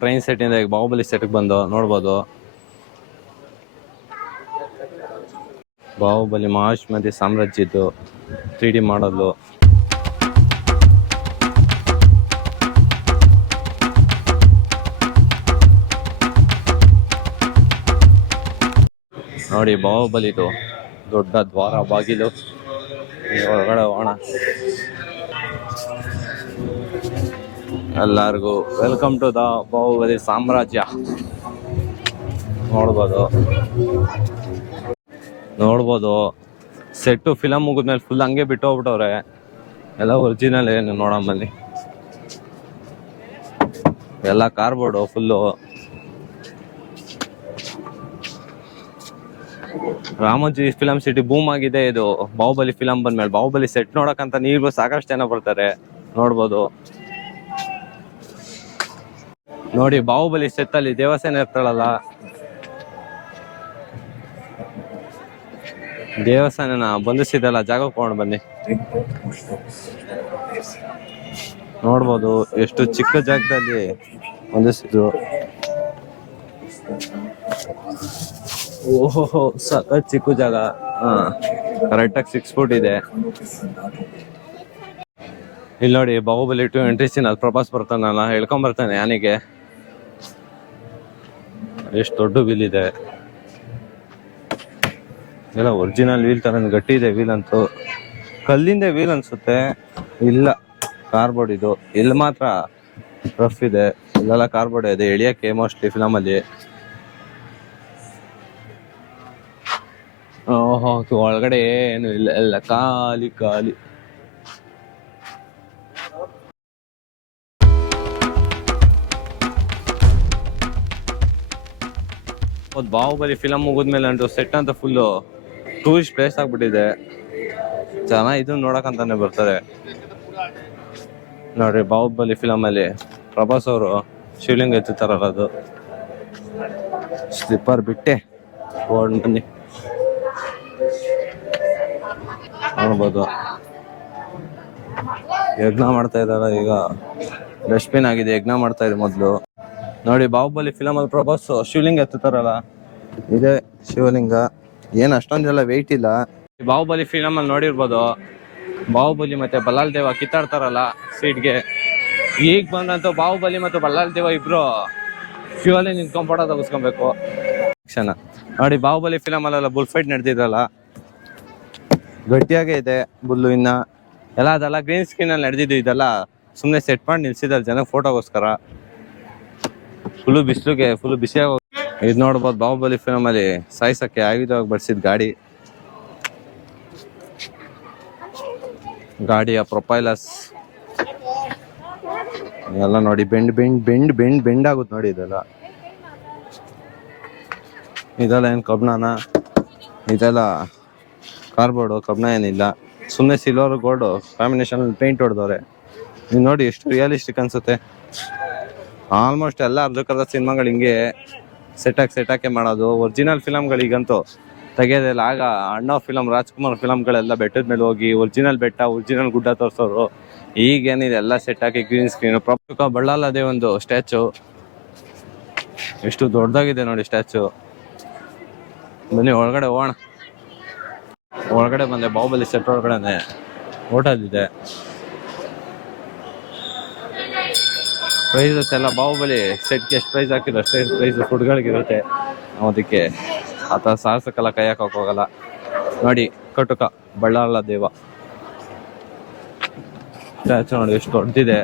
Train set ಇಂದ ಈಗ ಬಾಹುಬಲಿ ಸೆಟ್ಗೆ ಬಂದು ನೋಡ್ಬೋದು. ಬಾಹುಬಲಿ ಮಹಾಶ್ಮತಿ ಸಾಮ್ರಾಜ್ಯದ್ದು 3D ಮಾಡಲು. ನೋಡಿ ಬಾಹುಬಲಿದು ದೊಡ್ಡ ದ್ವಾರ ಬಾಗಿಲು. ಒಳಗಡೆ ಹೋಗೋಣ. ಎಲ್ಲರಿಗೂ ವೆಲ್ಕಮ್ ಟು ದ ಬಾಹುಬಲಿ ಸಾಮ್ರಾಜ್ಯ. ನೋಡ್ಬೋದು ಸೆಟ್ಟು ಫಿಲಮ್ ಮುಗಿದ್ಮೇಲೆ ಫುಲ್ ಹಂಗೆ ಬಿಟ್ಟು ಹೋಗ್ಬಿಟ್ಟವ್ರೆ. ಎಲ್ಲ ಒರಿಜಿನಲ್ ಏನು ನೋಡಮ್ಮಲ್ಲಿ. ಎಲ್ಲ cardboard full. Ramoji film city boom ಆಗಿದೆ. ಇದು ಬಾಹುಬಲಿ ಫಿಲಂ ಬಂದ್ಮೇಲೆ ಬಾಹುಬಲಿ ಸೆಟ್ ನೋಡಕ್ಕಂತ ನೀವು ಸಾಕಷ್ಟು ಜನ ಬರ್ತಾರೆ. ನೋಡ್ಬೋದು ನೋಡಿ ಬಾಹುಬಲಿ ಸೆಟ್ ಅಲ್ಲಿ ದೇವಸೇನೆ ಇರ್ತಾಳಲ್ಲ, ದೇವಸ್ಥಾನನ ಬಂಧಿಸಿದಲ್ಲ ಜಾಗಕ್ಕೆ ಹೋಗೋಣ ಬನ್ನಿ. ನೋಡ್ಬೋದು ಎಷ್ಟು ಚಿಕ್ಕ ಜಾಗದಲ್ಲಿ ಬಂಧಿಸಿದ್ರು. ಓಹೋ ಸಖತ್ ಚಿಕ್ಕ ಜಾಗ. ಕರೆಕ್ಟಾಗಿ 6 ಫೂಟ್ ಇದೆ. ಇಲ್ಲಿ ನೋಡಿ ಬಾಹುಬಲಿ 2 ಎಂಟ್ರಿ ಸೀನ್ ಅಲ್ಲಿ ಪ್ರಭಾಸ್ ಬರ್ತಾನಲ್ಲ, ಹೇಳ್ಕೊಂಡ್ ಬರ್ತಾನೆ ಯಾನಿಗೆ. ಎಷ್ಟು ದೊಡ್ಡ ವೀಲ್ ಇದೆ. ಎಲ್ಲ ಒರಿಜಿನಲ್ ವೀಲ್ ತರ ಗಟ್ಟಿ ಇದೆ. ವೀಲ್ ಅಂತೂ ಕಲ್ಲಿಂದ ವೀಲ್ ಅನ್ಸುತ್ತೆ. ಇಲ್ಲ ಕಾರ್ಬೋರ್ಡ್ ಇದು. ಇಲ್ಲಿ ಮಾತ್ರ ರಫ್ ಇದೆ, ಇಲ್ಲೆಲ್ಲ ಕಾರ್ಬೋರ್ಡ್ ಇದೆ ಎಳಿಯಕ್ಕೆ ಮೋಸ್ಟ್ಲಿ ಫಿಲಮ್ ಅಲ್ಲಿ. ಓಹೋ ಒಳಗಡೆ ಏನು ಇಲ್ಲ, ಎಲ್ಲ ಖಾಲಿ ಖಾಲಿ. ಬಾಹುಬಲಿ ಫಿಲಮ್ ಮುಗಿದ್ಮೇಲೆ ಅಂಟು ಸೆಟ್ ಅಂತ ಫುಲ್ಲು ಟೂರಿಸ್ಟ್ ಪ್ಲೇಸ್ ಆಗ್ಬಿಟ್ಟಿದೆ. ಜನ ಇದನ್ನ ನೋಡಕಂತಾನೆ ಬರ್ತಾರೆ. ನೋಡ್ರಿ ಬಾಹುಬಲಿ ಫಿಲಮ್ ಅಲ್ಲಿ ಪ್ರಭಾಸ್ ಅವರು ಶಿವಲಿಂಗ ಎತ್ತುತ್ತಾರಲ್ಲ, ಅದು ಸ್ಲಿಪ್ಪರ್ ಬಿಟ್ಟೆ ಓಡ್ ಬನ್ನಿ. ನೋಡ್ಬೋದು ಯಜ್ಞ ಮಾಡ್ತಾ ಇದಾರ ಈಗ. ಡಸ್ಟ್ಬಿನ್ ಆಗಿದೆ, ಯಜ್ಞ ಮಾಡ್ತಾ ಇದೆ ಮೊದ್ಲು. ನೋಡಿ ಬಾಹುಬಲಿ ಫಿಲಮ್ ಅಲ್ಲಿ ಪ್ರಭಾಸ್ ಶಿವಲಿಂಗ ಎತ್ತುತ್ತಾರಲ್ಲ, ಇದೇ ಶಿವಲಿಂಗ. ಏನ್ ಅಷ್ಟೊಂದೆಲ್ಲ ವೆಯ್ಟ್ ಇಲ್ಲ. ಬಾಹುಬಲಿ ಫಿಲಮ್ ಅಲ್ಲಿ ನೋಡಿರ್ಬೋದು ಬಾಹುಬಲಿ ಮತ್ತೆ ಬಲ್ಲಾಲ್ ದೇವ ಕಿತ್ತಾಡ್ತಾರಲ್ಲ ಸೀಟ್ಗೆ. ಈಗ ಬಂದಂತೂ ಬಾಹುಬಲಿ ಮತ್ತು ಬಲ್ಲಾಲ್ ದೇವ ಇಬ್ರು ಶಿವಲ್ಲಿ ನಿಂತ್ಕೊಂಡ್ ಫೋಟೋ ತೆಗಿಸ್ಕೊಬೇಕು. ನೋಡಿ ಬಾಹುಬಲಿ ಫಿಲಮ್ ಅಲ್ಲೆಲ್ಲ ಬುಲ್ ಫೈಟ್ ನಡೆದಿದ್ರಲ್ಲ, ಗಟ್ಟಿಯಾಗೇ ಇದೆ ಬುಲ್ಲು. ಇನ್ನ ಎಲ್ಲ ಅದೆಲ್ಲ ಗ್ರೀನ್ ಸ್ಕ್ರೀನ್ ಅಲ್ಲಿ ನಡೆದಿದ್ದು. ಇದೆಲ್ಲ ಸುಮ್ಮನೆ ಸೆಟ್ ಮಾಡಿ ನಿಲ್ಸಿದ್ದಾರೆ ಜನಕ್ಕೆ ಫೋಟೋಗೋಸ್ಕರ. ಫುಲ್ಲು ಬಿಸಿಲುಗೆ ಫುಲ್ಲು ಬಿಸಿಯಾಗ ಇದು ನೋಡ್ಬೋದು. ಬಾಹುಬಲಿ ಫಿಲಮ್ ಅಲ್ಲಿ ಸಾಯಿಸಕ್ಕೆ ಆಯುಧವಾಗಿ ಬಳಸಿದ ಗಾಡಿಯ ಪ್ರೊಪೈಲರ್ಸ್ ಎಲ್ಲ ನೋಡಿ. ಬೆಂಡ್ ಆಗುತ್ತೆ ನೋಡಿ. ಇದೆಲ್ಲ ಏನ್ ಕಬ್ಣನ? ಇದೆಲ್ಲ ಕಾರ್ಬೋರ್ಡು. ಕಬ್ಣ ಏನಿಲ್ಲ, ಸುಮ್ಮನೆ ಸಿಲ್ವರ್ ಗೋಲ್ಡ್ ಕಾಂಬಿನೇಷನ್ ಪೇಂಟ್ ಹೊಡೆದವ್ರೆ. ನೀವು ನೋಡಿ ಎಷ್ಟು ರಿಯಲಿಸ್ಟಿಕ್ ಅನ್ಸುತ್ತೆ. ಆಲ್ಮೋಸ್ಟ್ ಎಲ್ಲ ಅರ್ಧಕ್ಕರ್ಧ ಸಿನಿಮಾಗಳು ಹಿಂಗೆ ಸೆಟ್ ಹಾಕಿ ಮಾಡೋದು. ಒರಿಜಿನಲ್ ಫಿಲಮ್ಗಳಿಗಂತೂ ತೆಗೆಯೋದಿಲ್ಲ. ಆಗ ಅಣ್ಣ ಫಿಲಮ್, ರಾಜ್ಕುಮಾರ್ ಫಿಲಮ್ಗಳೆಲ್ಲ ಬೆಟ್ಟದ ಮೇಲೆ ಹೋಗಿ ಒರಿಜಿನಲ್ ಬೆಟ್ಟ, ಒರಿಜಿನಲ್ ಗುಡ್ಡ ತೋರಿಸೋರು. ಈಗೇನಿದೆ ಎಲ್ಲ ಸೆಟ್ ಹಾಕಿ ಗ್ರೀನ್ ಸ್ಕ್ರೀನ್. ಪ್ರಮುಖ ಬಳ್ಳಾಲದೇ ಒಂದು ಸ್ಟ್ಯಾಚು, ಎಷ್ಟು ದೊಡ್ಡದಾಗಿದೆ ನೋಡಿ ಸ್ಟ್ಯಾಚು. ಬನ್ನಿ ಒಳಗಡೆ ಹೋಗೋಣ. ಒಳಗಡೆ ಬಂದೆ ಬಾಹುಬಲಿ ಸೆಟ್ ಒಳಗಡೆ ಹೋಟೆಲ್ ಇದೆ. ಪ್ರೈಸಸ್ ಎಲ್ಲ ಬಾಹುಬಲಿ ಸೆಟ್ಗೆ ಎಷ್ಟು ಪ್ರೈಸ್ ಹಾಕಿದ್ರು ಅಷ್ಟೇ ಪ್ರೈಸ್ ಫುಡ್ಗಳಿಗಿರುತ್ತೆ. ಅದಕ್ಕೆ ಆ ಥರ ಸಾಹಸಕ್ಕೆಲ್ಲ ಕೈ ಹಾಕಕ್ಕೆ ಹೋಗಲ್ಲ. ನೋಡಿ ಕಟುಕ ಬಳ್ಳಾಲ ದೇವ ಸ್ಟ್ಯಾಚು ನೋಡಿ ಎಷ್ಟು ದೊಡ್ಡದಿದೆ.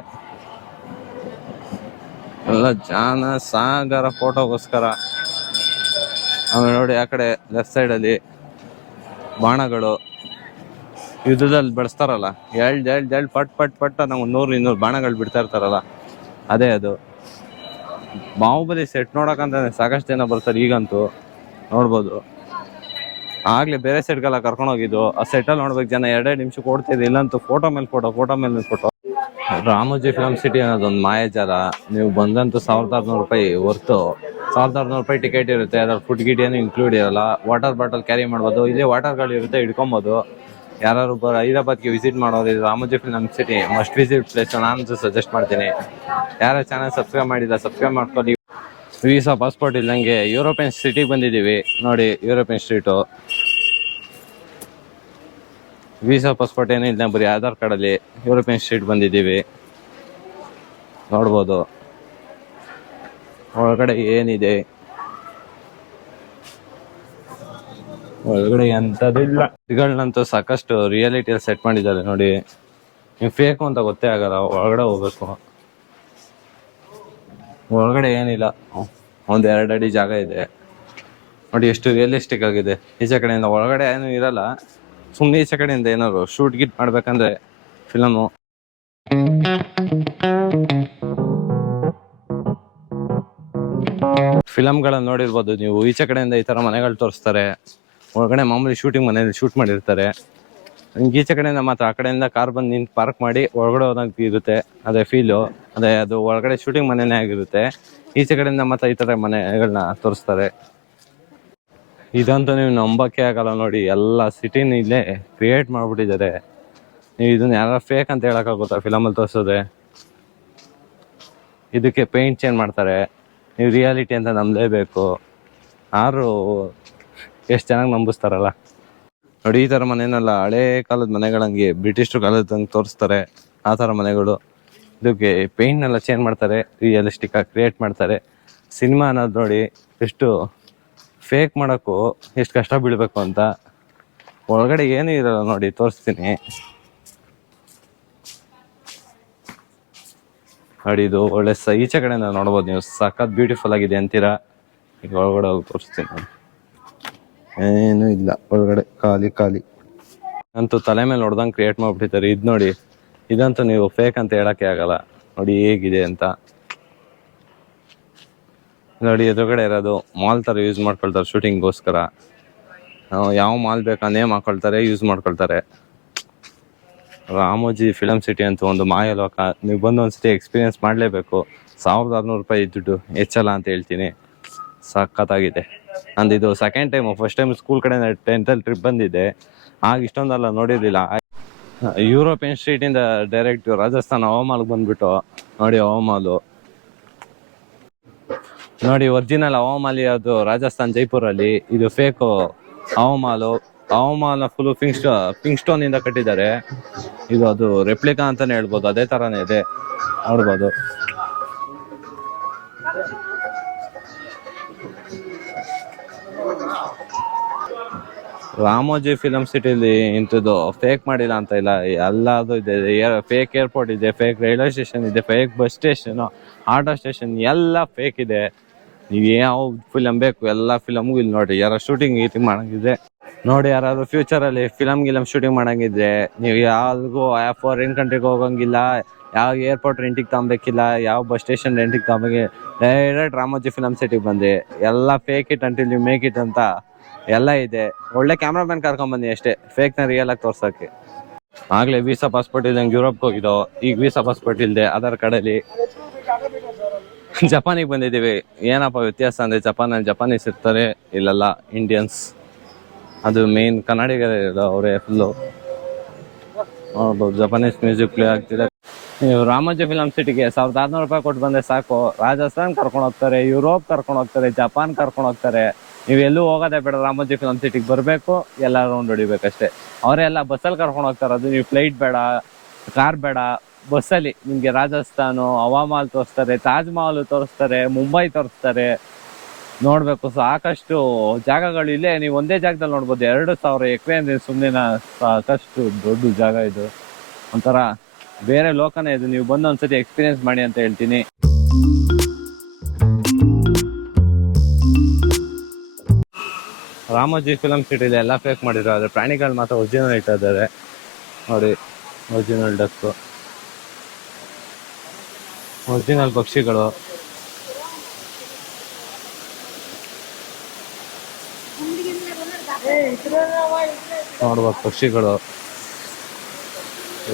ಎಲ್ಲ ಜನ ಸಾಗರ ಫೋಟೋಗೋಸ್ಕರ. ಆಮೇಲೆ ನೋಡಿ ಆ ಕಡೆ ಲೆಫ್ಟ್ ಸೈಡಲ್ಲಿ ಬಾಣಗಳು ಯುದ್ಧದಲ್ಲಿ ಬಳಸ್ತಾರಲ್ಲ, ಎಲ್ಡ್ ಪಟ್ ನಮ್ಗೆ 100-200 ಬಾಣಗಳು ಬಿಡ್ತಾ ಇರ್ತಾರಲ್ಲ, ಅದೇ ಅದು. ಬಾಹುಬಲಿ ಸೆಟ್ ನೋಡಕ್ಕಂತ ಸಾಕಷ್ಟು ಜನ ಬರ್ತಾರೆ ಈಗಂತೂ. ನೋಡ್ಬೋದು ಆಗ್ಲೇ ಬೇರೆ ಸೆಟ್ಗೆಲ್ಲ ಕರ್ಕೊಂಡು ಹೋಗಿದ್ದು. ಆ ಸೆಟ್ಟಲ್ಲಿ ನೋಡ್ಬೇಕು ಜನ 2 ನಿಮಿಷಕ್ಕೆ ಓಡ್ತಿದ್ರು. ಇಲ್ಲಂತೂ ಫೋಟೋ ಮೇಲೆ ಫೋಟೋ. ರಾಮೋಜಿ ಫಿಲಂ ಸಿಟಿ ಅನ್ನೋದೊಂದು ಮಾಯಾಜಾಲ. ನೀವು ಬಂದಂತೂ 1600 ರೂಪಾಯಿ ಹೊರ್ತು 1600 ರೂಪಾಯಿ ಟಿಕೆಟ್ ಇರುತ್ತೆ. ಅದ್ರ ಫುಡ್ ಗಿಟ್ ಏನು ಇನ್ಕ್ಲೂಡ್ ಇರಲ್ಲ. ವಾಟರ್ ಬಾಟಲ್ ಕ್ಯಾರಿ ಮಾಡ್ಬೋದು. ಇಲ್ಲೇ ವಾಟರ್ಗಳು ಇರುತ್ತೆ, ಹಿಡ್ಕೊಬೋದು. ಯಾರು ಹೈದರಾಬಾದ್ಗೆ ವಿಸಿಟ್ ಮಾಡೋರು Ramoji film city must visit place ನಾನು ಸಜೆಸ್ಟ್ ಮಾಡ್ತೀನಿ. ಯಾರ ಚಾನಲ್ ಸಬ್ಸ್ಕ್ರೈಬ್ ಮಾಡಿಲ್ಲ ಸಬ್ಸ್ಕ್ರೈಬ್ ಮಾಡ್ಕೊಳ್ಳಿ. ವೀಸಾ ಪಾಸ್ಪೋರ್ಟ್ ಇಲ್ಲಂಗೆ ಯುರೋಪಿಯನ್ ಸಿಟಿಗೆ ಬಂದಿದ್ದೀವಿ ನೋಡಿ. ಯುರೋಪಿಯನ್ ಸ್ಟ್ರೀಟು ವೀಸಾ ಪಾಸ್ಪೋರ್ಟ್ ಏನಿಲ್ಲ, ಬರೀ ಆಧಾರ್ ಕಾರ್ಡಲ್ಲಿ ಯುರೋಪಿಯನ್ ಸ್ಟ್ರೀಟ್ ಬಂದಿದ್ದೀವಿ. ನೋಡ್ಬೋದು ಒಳಗಡೆ ಏನಿದೆ. ಒಳಗಡೆ ಎಂಥದಿಲ್ಲ. ಇವುಗಳನ್ನಂತೂ ಸಾಕಷ್ಟು ರಿಯಾಲಿಟಿಯಲ್ಲಿ ಸೆಟ್ ಮಾಡಿದ್ದಾರೆ ನೋಡಿ. ನೀವು ಫೇಕು ಅಂತ ಗೊತ್ತೇ ಆಗಲ್ಲ. ಒಳಗಡೆ ಹೋಗ್ಬೇಕು. ಒಳಗಡೆ ಏನಿಲ್ಲ, ಒಂದು 2 ಅಡಿ ಜಾಗ ಇದೆ ನೋಡಿ. ಎಷ್ಟು ರಿಯಲಿಸ್ಟಿಕ್ ಆಗಿದೆ. ಈಚೆ ಕಡೆಯಿಂದ ಒಳಗಡೆ ಏನು ಇರಲ್ಲ. ಸುಮ್ಮನೆ ಈಚೆ ಕಡೆಯಿಂದ ಏನಾದ್ರು ಶೂಟ್ ಗಿಟ್ ಮಾಡ್ಬೇಕಂದ್ರೆ ಫಿಲಮು. ಫಿಲಮ್ಗಳನ್ನ ನೋಡಿರ್ಬೋದು ನೀವು. ಈಚೆ ಕಡೆಯಿಂದ ಈ ತರ ಮನೆಗಳು ತೋರಿಸ್ತಾರೆ. ಒಳಗಡೆ ಮಾಮೂಲಿ ಶೂಟಿಂಗ್ ಮನೆಯಲ್ಲಿ ಶೂಟ್ ಮಾಡಿರ್ತಾರೆ. ಈಚೆ ಕಡೆಯಿಂದ ಮಾತ್ರ ಆ ಕಡೆಯಿಂದ ಕಾರ್ ಬಂದು ನಿಂತು ಪಾರ್ಕ್ ಮಾಡಿ ಒಳಗಡೆ ಹೋದಂಗೆ ಇರುತ್ತೆ. ಅದೇ ಫೀಲು. ಅದೇ ಅದು ಒಳಗಡೆ ಶೂಟಿಂಗ್ ಮನೆನೇ ಆಗಿರುತ್ತೆ. ಈಚೆ ಕಡೆಯಿಂದ ಮಾತ್ರ ಈ ತರ ಮನೆಗಳನ್ನ ತೋರಿಸ್ತಾರೆ. ಇದಂತೂ ನೀವು ನಂಬಕ್ಕೆ ಆಗಲ್ಲ ನೋಡಿ. ಎಲ್ಲ ಸಿಟಿನ ಇಲ್ಲೇ ಕ್ರಿಯೇಟ್ ಮಾಡ್ಬಿಟ್ಟಿದ್ದಾರೆ. ನೀವು ಇದನ್ನ ಯಾರು ಫೇಕ್ ಅಂತ ಹೇಳಕ್ಕಾಗುತ್ತಾ ಫಿಲಮಲ್ಲಿ ತೋರಿಸೋದೆ? ಇದಕ್ಕೆ ಪೇಂಟ್ ಚೇಂಜ್ ಮಾಡ್ತಾರೆ. ನೀವು ರಿಯಾಲಿಟಿ ಅಂತ ನಂಬಲೇಬೇಕು. ಯಾರು ಎಷ್ಟು ಚೆನ್ನಾಗಿ ನಂಬಿಸ್ತಾರಲ್ಲ ನೋಡಿ. ಈ ಥರ ಮನೆಯನ್ನೆಲ್ಲ ಹಳೇ ಕಾಲದ ಮನೆಗಳಂಗೆ ಬ್ರಿಟಿಷರು ಕಾಲದಂಗೆ ತೋರಿಸ್ತಾರೆ. ಆ ಥರ ಮನೆಗಳು. ಇದಕ್ಕೆ ಪೇಂಟ್ನೆಲ್ಲ ಚೇಂಜ್ ಮಾಡ್ತಾರೆ. ರಿಯಲಿಸ್ಟಿಕ್ ಆಗಿ ಕ್ರಿಯೇಟ್ ಮಾಡ್ತಾರೆ. ಸಿನಿಮಾ ಅನ್ನೋದು ನೋಡಿ ಎಷ್ಟು ಫೇಕ್ ಮಾಡೋಕ್ಕೂ ಎಷ್ಟು ಕಷ್ಟ ಬೀಳಬೇಕು ಅಂತ. ಒಳಗಡೆ ಏನೂ ಇರಲ್ಲ ನೋಡಿ, ತೋರಿಸ್ತೀನಿ ನೋಡಿ. ಇದು ಒಳ್ಳೆ ಈಚೆ ಕಡೆಯಿಂದ ನೋಡ್ಬೋದು ನೀವು. ಸಖತ್ ಬ್ಯೂಟಿಫುಲ್ ಆಗಿದೆ ಅಂತೀರಾ. ಈಗ ಒಳಗಡೆ ಹೋಗಿ ತೋರಿಸ್ತೀನಿ ನೋಡಿ. ಏನೂ ಇಲ್ಲ ಒಳಗಡೆ, ಖಾಲಿ ಖಾಲಿ. ಅಂತೂ ತಲೆ ಮೇಲೆ ನೋಡ್ದಂಗೆ ಕ್ರಿಯೇಟ್ ಮಾಡ್ಬಿಟ್ಟಿದ್ದಾರೆ. ಇದು ನೋಡಿ, ಇದಂತೂ ನೀವು ಫೇಕ್ ಅಂತ ಹೇಳಕ್ಕೆ ಆಗಲ್ಲ ನೋಡಿ ಹೇಗಿದೆ ಅಂತ. ನೋಡಿ ಎದುರುಗಡೆ ಇರೋದು ಮಾಲ್ ಥರ ಯೂಸ್ ಮಾಡ್ಕೊಳ್ತಾರೆ ಶೂಟಿಂಗ್ಗೋಸ್ಕರ. ಯಾವ ಮಾಲ್ ಬೇಕಾ ನೇಮ್ ಹಾಕೊಳ್ತಾರೆ, ಯೂಸ್ ಮಾಡ್ಕೊಳ್ತಾರೆ. ರಾಮೋಜಿ ಫಿಲಮ್ ಸಿಟಿ ಅಂತ ಒಂದು ಮಾಯಲೋಕ. ನೀವು ಬಂದು ಒಂದ್ಸತಿ ಎಕ್ಸ್ಪೀರಿಯನ್ಸ್ ಮಾಡಲೇಬೇಕು. 1600 ರೂಪಾಯಿ ದುಡ್ಡು ಹೆಚ್ಚಲ್ಲ ಅಂತ ಹೇಳ್ತೀನಿ. ಸಖತ್ತಾಗಿದೆ. ನಂದಿದು second time. First time school ಕಡೆ 10th ಟ್ರಿಪ್ ಬಂದಿದ್ದೆ. ಆಗ ಇಷ್ಟೊಂದೆಲ್ಲ ನೋಡಿರಲಿಲ್ಲ. ಯುರೋಪಿಯನ್ ಸ್ಟ್ರೀಟಿಂದ ಡೈರೆಕ್ಟ್ ರಾಜಸ್ಥಾನ ಹವಾಮಾಲ್ಗೆ ಬಂದ್ಬಿಟ್ಟು ನೋಡಿ. ಹವಾಮಾಲು ನೋಡಿ, ಒರಿಜಿನಲ್ ಹವಾಮಾಲಿ ಅದು ರಾಜಸ್ಥಾನ್ ಜೈಪುರಲ್ಲಿ. ಇದು ಫೇಕು ಹವಾಮಾಲು. ಹವಾಮಾನ ಫುಲ್ ಪಿಂಕ್ ಸ್ಟೋನ್ ಇಂದ ಕಟ್ಟಿದ್ದಾರೆ. ಇದು ಅದು ರೆಪ್ಲಿಕಾ ಅಂತಾನೆ ಹೇಳ್ಬೋದು. ಅದೇ ತರಾನೇ ಇದೆ ನೋಡ್ಬೋದು. ರಾಮೋಜಿ ಫಿಲಮ್ ಸಿಟಿಲಿ ಇಂಥದ್ದು ಫೇಕ್ ಮಾಡಿಲ್ಲ ಅಂತ ಇಲ್ಲ. ಎಲ್ಲದು ಇದೆ. ಫೇಕ್ ಏರ್ಪೋರ್ಟ್ ಇದೆ, ಫೇಕ್ ರೈಲ್ವೆ ಸ್ಟೇಷನ್ ಇದೆ, fake bus station, auto station ಎಲ್ಲ ಫೇಕ್ ಇದೆ. ನೀವು ಯಾವ ಫಿಲಮ್ ಬೇಕು ಎಲ್ಲ ಫಿಲಮ್ಗೂ ಇಲ್ಲಿ ನೋಡಿ. ಯಾರು ಶೂಟಿಂಗ್ ಗೀಟಿಂಗ್ ಮಾಡಂಗಿದ್ರೆ ನೋಡಿ. ಯಾರಾದ್ರು ಫ್ಯೂಚರಲ್ಲಿ ಫಿಲಮ್ ಶೂಟಿಂಗ್ ಮಾಡಂಗಿದ್ರೆ ನೀವು ಯಾವ್ದು ಫಾರಿನ್ ಕಂಟ್ರಿಗೆ ಹೋಗಂಗಿಲ್ಲ. ಯಾವ ಏರ್ಪೋರ್ಟ್ ರೆಂಟಿಗೆ ತಗೊಬೇಕಿಲ್ಲ. ಯಾವ ಬಸ್ ಸ್ಟೇಷನ್ ರೆಂಟಿಗೆ ತಗೊಬೇಕಿಲ್ಲ. ಡೈರೆಕ್ಟ್ ರಾಮೋಜಿ ಫಿಲಮ್ ಸಿಟಿಗೆ ಬಂದು ಎಲ್ಲ fake it until you make it ಅಂತ ಎಲ್ಲ ಇದೆ. ಒಳ್ಳೆ ಕ್ಯಾಮ್ರಾಮನ್ ಕರ್ಕೊಂಡ್ಬನ್ನಿ ಅಷ್ಟೇ, ಫೇಕ್ನ ರಿಯಲ್ ಆಗಿ ತೋರ್ಸೋಕ್ಕೆ. ಆಗ್ಲೇ ವೀಸಾ ಪಾಸ್ಪೋರ್ಟ್ ಇಲ್ದಂಗೆ ಯುರೋಪ್ಗೆ ಹೋಗಿದ್ದೋ. ಈಗ ವೀಸಾ ಪಾಸ್ಪೋರ್ಟ್ ಇಲ್ಲದೆ ಆಧಾರ್ ಕಾರ್ಡಲ್ಲಿ ಜಪಾನಿಗೆ ಬಂದಿದ್ದೀವಿ. ಏನಪ್ಪ ವ್ಯತ್ಯಾಸ ಅಂದರೆ ಜಪಾನೀಸ್ ಇರ್ತಾರೆ, ಇಲ್ಲೆಲ್ಲ ಇಂಡಿಯನ್ಸ್. ಅದು ಮೇನ್ ಕನ್ನಡಿಗರೇ ಇರೋದು ಅವರೇ ಫುಲ್ಲು. ನೋಡ್ಬೋದು ಜಪಾನೀಸ್ ಮ್ಯೂಸಿಕ್ ಪ್ಲೇ ಆಗ್ತಿದೆ. ನೀವು ರಾಮೋಜಿ ಫಿಲಮ್ ಸಿಟಿಗೆ 1600 ರೂಪಾಯಿ ಕೊಟ್ಟು ಬಂದರೆ ಸಾಕು. ರಾಜಸ್ಥಾನ್ ಕರ್ಕೊಂಡು ಹೋಗ್ತಾರೆ, ಯುರೋಪ್ ಕರ್ಕೊಂಡು ಹೋಗ್ತಾರೆ, ಜಪಾನ್ ಕರ್ಕೊಂಡು ಹೋಗ್ತಾರೆ. ನೀವು ಎಲ್ಲೂ ಹೋಗೋದೇ ಬೇಡ, ರಾಮೋಜಿ ಫಿಲಮ್ ಸಿಟಿಗೆ ಬರಬೇಕು, ಎಲ್ಲ ರೌಂಡ್ ಹೊಡಿಬೇಕಷ್ಟೇ. ಅವರೆಲ್ಲ ಬಸ್ಸಲ್ಲಿ ಕರ್ಕೊಂಡು ಹೋಗ್ತಾರೆ. ಅದು ನೀವು ಫ್ಲೈಟ್ ಬೇಡ, ಕಾರ್ ಬೇಡ, ಬಸ್ಸಲ್ಲಿ ನಿಮಗೆ ರಾಜಸ್ಥಾನ ಹವಾಮಾಲ್ ತೋರಿಸ್ತಾರೆ, ತಾಜ್ ಮಹಲ್ ತೋರಿಸ್ತಾರೆ, ಮುಂಬೈ ತೋರಿಸ್ತಾರೆ. ನೋಡ್ಬೇಕು ಸಾಕಷ್ಟು ಜಾಗಗಳು ಇಲ್ಲೇ. ನೀವು ಒಂದೇ ಜಾಗದಲ್ಲಿ ನೋಡ್ಬೋದು. 2000 ಎಕರೆ ಅಂದ್ರೆ ಸುಮ್ಮನೆ ಸಾಕಷ್ಟು ದೊಡ್ಡ ಜಾಗ ಇದು. ಒಂಥರ ಬೇರೆ ಲೋಕನೇ ಇದು. ನೀವು ಬಂದು ಒಂದ್ಸತಿ ಎಕ್ಸ್ಪೀರಿಯನ್ಸ್ ಮಾಡಿ ಅಂತ ಹೇಳ್ತೀನಿ. ರಾಮೋಜಿ ಫಿಲಮ್ ಸಿಟಿಲಿ ಎಲ್ಲ ಫೇಕ್ ಮಾಡಿದ್ರು. ಆದರೆ ಪ್ರಾಣಿಗಳು ಮಾತ್ರ ಒರಿಜಿನಲ್ ಇಟ್ಟಿದ್ದಾರೆ ನೋಡಿ. ಒರಿಜಿನಲ್ ಡಕ್ಕು, ಒರಿಜಿನಲ್ ಪಕ್ಷಿಗಳು. ನೋಡ್ಬೋದು ಪಕ್ಷಿಗಳು.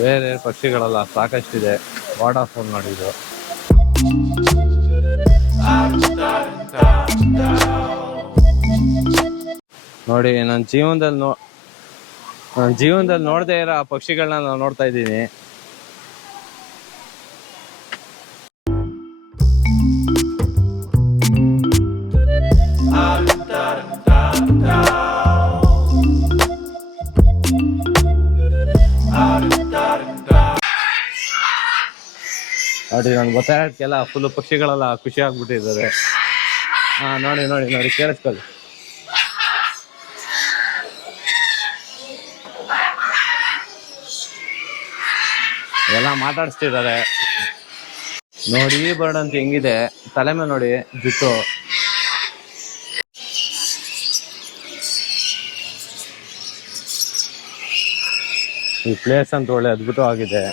ಬೇರೆ ಪಕ್ಷಿಗಳೆಲ್ಲ ಸಾಕಷ್ಟಿದೆ. ವಾಟರ್ಫಾಲ್ ನೋಡಿದ್ರು ನೋಡಿ. ನನ್ನ ಜೀವನದಲ್ಲಿ ನಾನ್ ಜೀವನದಲ್ಲಿ ನೋಡದೇ ಇರೋ ಆ ಪಕ್ಷಿಗಳನ್ನ ನಾವು ನೋಡ್ತಾ ಇದ್ದೀನಿ. ನೋಡಿ ನಾನು ಗೊತ್ತಾಗಕ್ಕೆಲ್ಲ ಫುಲ್ ಪಕ್ಷಿಗಳೆಲ್ಲ ಖುಷಿ ಆಗ್ಬಿಟ್ಟಿದ್ದಾರೆ. ಹಾ ನೋಡಿ ನೋಡಿ ನೋಡಿ ಕೇಳಿಸ್ಕೊಳ್ಳಿ. ಎಲ್ಲ ಮಾತಾಡಿಸ್ತಿದ್ದಾರೆ. ನೋಡಿ ಈ ಬರ್ಡ್ ಅಂತ ಹೆಂಗಿದೆ, ತಲೆ ಮೇಲೆ ನೋಡಿ ಜುಟ್ಟು. ಈ ಪ್ಲೇಸ್ ಅಂತ ಒಳ್ಳೆ ಅದ್ಭುತವಾಗಿದೆ.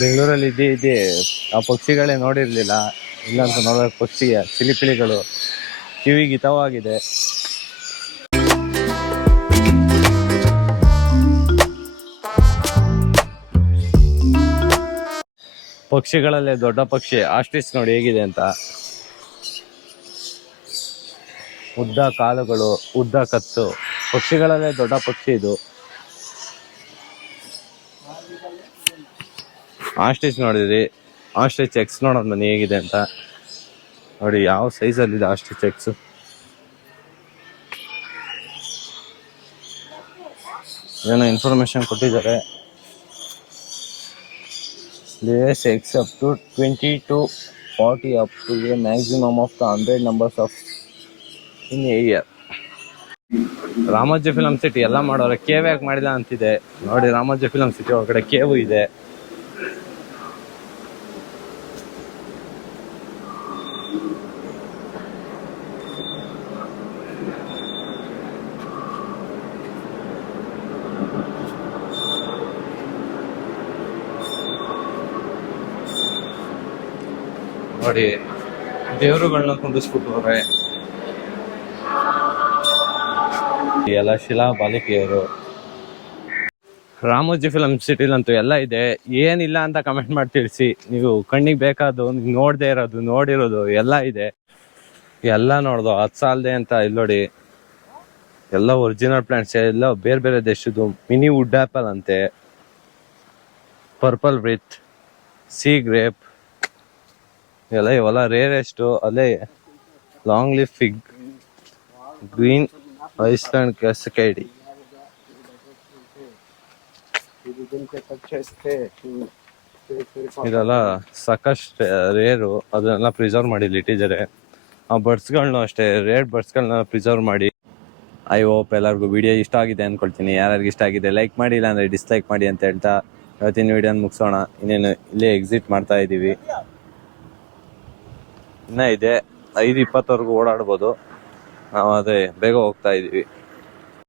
ಬೆಂಗಳೂರಲ್ಲಿ ಇದ್ದಿ ಆ ಪಕ್ಷಿಗಳೇ ನೋಡಿರ್ಲಿಲ್ಲ. ಇಲ್ಲಂತ ನೋಡೋ ಪಕ್ಷಿ ಕಿಲಿಪಿಲಿಗಳು ಕಿವಿಗೆ ಹಿತವಾಗಿದೆ. ಪಕ್ಷಿಗಳಲ್ಲೇ ದೊಡ್ಡ ಪಕ್ಷಿ ಆಸ್ಟ್ರಿಚ್ ನೋಡಿ ಹೇಗಿದೆ ಅಂತ. ಉದ್ದ ಕಾಲುಗಳು, ಉದ್ದ ಕತ್ತು. ಪಕ್ಷಿಗಳಲ್ಲೇ ದೊಡ್ಡ ಪಕ್ಷಿ ಇದು. ಆಸ್ಟ್ರಿಚ್ ನೋಡಿದ್ರಿ, ಆಸ್ಟ್ರಿಚ್ ಎಕ್ಸ್ ನೋಡೋದು ಬನ್ನಿ ಹೇಗಿದೆ ಅಂತ. ನೋಡಿ ಯಾವ ಸೈಜಲ್ಲಿ ಇದೆ ಆಸ್ಟ್ರಿಚ್ ಎಕ್ಸ್. ಏನೋ ಇನ್ಫಾರ್ಮೇಶನ್ ಕೊಟ್ಟಿದ್ದಾರೆ. Layers eggs up to 20 to 40 up to a maximum of the 100 numbers of in a year. Ramoji film city ಎಲ್ಲ ಮಾಡೋರೆ, ಕೇವ್ ಯಾಕೆ ಮಾಡಿಲ್ಲ ಅಂತಿದೆ. ನೋಡಿ ರಾಮೋಜಿ ಫಿಲಂ ಸಿಟಿ ಒಳಗಡೆ ಕೇವು ಇದೆ. ನೋಡಿ ದೇವರುಗಳನ್ನ ಕುಂದಿಸ್ಬಿಟ್ಟವ್ರೆ. ಎಲ್ಲ ಶಿಲಾ ಬಾಲಿಕೆಯರು. ರಾಮೋಜಿ ಫಿಲಂ ಸಿಟಿಲಂತೂ ಎಲ್ಲ ಇದೆ. ಏನಿಲ್ಲ ಅಂತ ಕಮೆಂಟ್ ಮಾಡಿ ತಿಳಿಸಿ. ನೀವು ಕಣ್ಣಿಗೆ ಬೇಕಾದ್ದು, ನೋಡದೆ ಇರೋದು, ನೋಡಿರೋದು ಎಲ್ಲ ಇದೆ. ಎಲ್ಲ ನೋಡ್ದು ಅದು ಸಾಲದೆ ಅಂತ ಇಲ್ಲಿ ನೋಡಿ ಎಲ್ಲ ಒರಿಜಿನಲ್ ಪ್ಲಾಂಟ್ಸ್, ಎಲ್ಲ ಬೇರೆ ಬೇರೆ ದೇಶದ್ದು. ಮಿನಿ ವುಡ್ ಆಪಲ್ ಅಂತೆ, ಪರ್ಪಲ್ ಬ್ರಿತ್, ಸೀ ಗ್ರೇಪ್ ಎಲ್ಲ ಇವೆಲ್ಲ ರೇರೆಸ್ಟು. ಅಲ್ಲೇ long leaf fig, green island ಕ್ಯಾಸಕೈಡಿ. ಇದೆಲ್ಲ ಸಾಕಷ್ಟು ರೇರು, ಅದನ್ನೆಲ್ಲ ಪ್ರಿಸರ್ವ್ ಮಾಡಿ ಇಲ್ಲಿ ಇಟ್ಟಿದ್ದಾರೆ. ಆ ಬರ್ಡ್ಸ್ಗಳನ್ನೂ ಅಷ್ಟೇ, ರೇರ್ ಬರ್ಡ್ಸ್ಗಳನ್ನ ಪ್ರಿಸರ್ವ್ ಮಾಡಿ. ಐ ಹೋಪ್ ಎಲ್ಲರಿಗೂ ವಿಡಿಯೋ ಇಷ್ಟ ಆಗಿದೆ ಅಂದ್ಕೊಳ್ತೀನಿ. ಯಾರ್ಯಾರಿಗೆ ಇಷ್ಟ ಆಗಿದೆ ಲೈಕ್ ಮಾಡಿ, ಇಲ್ಲಾಂದರೆ ಡಿಸ್ಲೈಕ್ ಮಾಡಿ ಅಂತ ಹೇಳ್ತಾ ಇವತ್ತಿನ ವಿಡಿಯೋನ ಮುಗಿಸೋಣ. ಇನ್ನೇನು ಇಲ್ಲೇ ಎಕ್ಸಿಟ್ ಮಾಡ್ತಾ ಇದ್ದೀವಿ. ಇನ್ನೂ ಇದೆ 5:20ವರೆಗೂ ಓಡಾಡ್ಬೋದು ನಾವು, ಅದೇ ಬೇಗ ಹೋಗ್ತಾ ಇದ್ದೀವಿ.